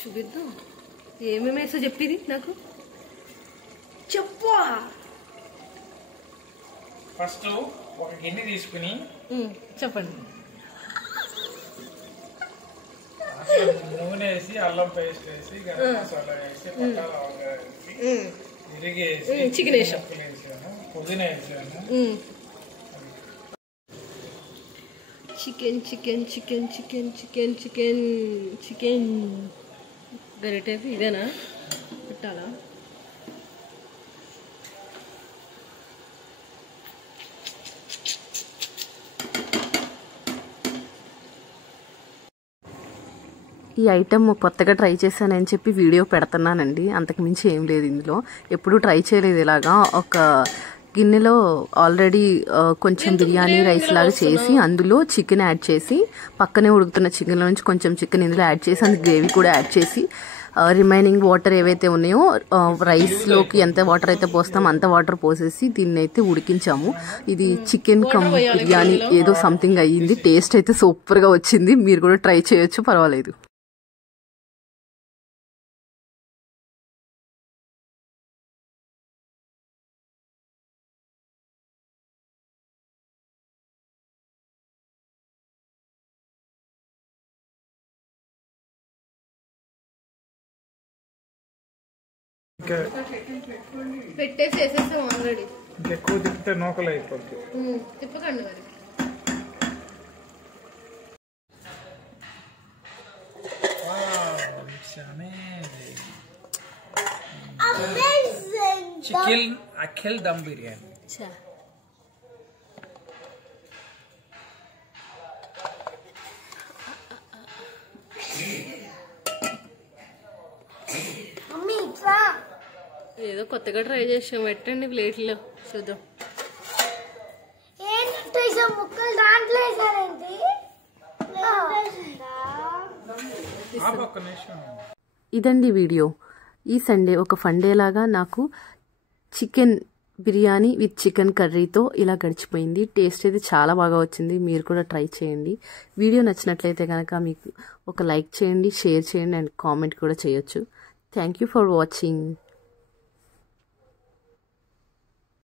చూపిద్దాం ఏమేమి వేసో చెప్పిది నాకు చెప్పు. ఫస్ట్ ఒక గిన్నె తీసుకుని చెప్పండి. నూనె వేసి అల్లం పేస్ట్ వేసి గరం మసాలా వేసి పట్టా లవంగా వేసి విరిగేసి చికెన్ వేసాను, పుదీనా వేసాను. Chicken chicken chicken chicken chicken chicken chicken గరిటె ఇదేనా పెట్టాలా? ఈ ఐటమ్ కొత్తగా ట్రై చేశానని చెప్పి వీడియో పెడుతున్నానండి, అంతకుమించి ఏం లేదు ఇందులో. ఎప్పుడూ ట్రై చేయలేదు ఇలాగా. ఒక గిన్నెలో ఆల్రెడీ కొంచెం బిర్యానీ రైస్ లాగా చేసి అందులో చికెన్ యాడ్ చేసి, పక్కనే ఉడుకుతున్న చికెన్లో నుంచి కొంచెం చికెన్ ఇందులో యాడ్ చేసి, అందులో గ్రేవీ కూడా యాడ్ చేసి, రిమైనింగ్ వాటర్ ఏవైతే ఉన్నాయో రైస్లోకి ఎంత వాటర్ అయితే పోస్తామో అంత వాటర్ పోసేసి దీన్ని అయితే ఉడికించాము. ఇది చికెన్ కమ్ బిర్యానీ ఏదో సంథింగ్ అయ్యింది. టేస్ట్ అయితే సూపర్గా వచ్చింది. మీరు కూడా ట్రై చేయొచ్చు, పర్వాలేదు. పెట్టేసి వేసేస్తాం ఆల్రెడీ. ఎక్కువ తిప్పితే నూకలు అయిపోద్ది. తిప్పకండి మరి. చికెన్ అఖిల్ దమ్ బిర్యానీ. ఏదో కొత్తగా ట్రై చేసాం. పెట్టండి ప్లేట్లో చూద్దాం. ఇదండి వీడియో. ఈ సండే ఒక ఫండే లాగా నాకు చికెన్ బిర్యానీ విత్ చికెన్ కర్రీతో ఇలా గడిచిపోయింది. టేస్ట్ అయితే చాలా బాగా వచ్చింది. మీరు కూడా ట్రై చేయండి. వీడియో నచ్చినట్లయితే కనుక మీకు ఒక లైక్ చేయండి, షేర్ చేయండి అండ్ కామెంట్ కూడా చేయొచ్చు. Thank you for watching.